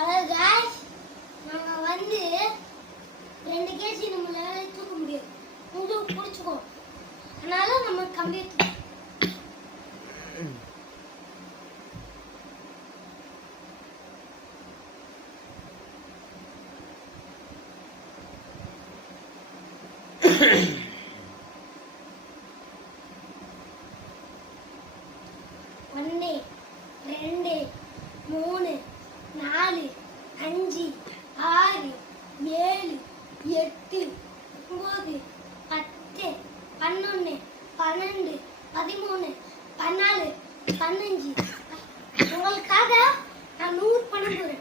அதாவது गाइस நாங்க வந்து 2 கேஜி நம்மளால தூக்க முடியாது. உங்களுக்கு புடிச்சுக்கோ. அதனால நம்ம கம்பி ஒன்று 2 3 4 5 6 7 8 9 10 11 12 13 14 15 உங்களுக்காக நான் 100 பண்ண போறேன்.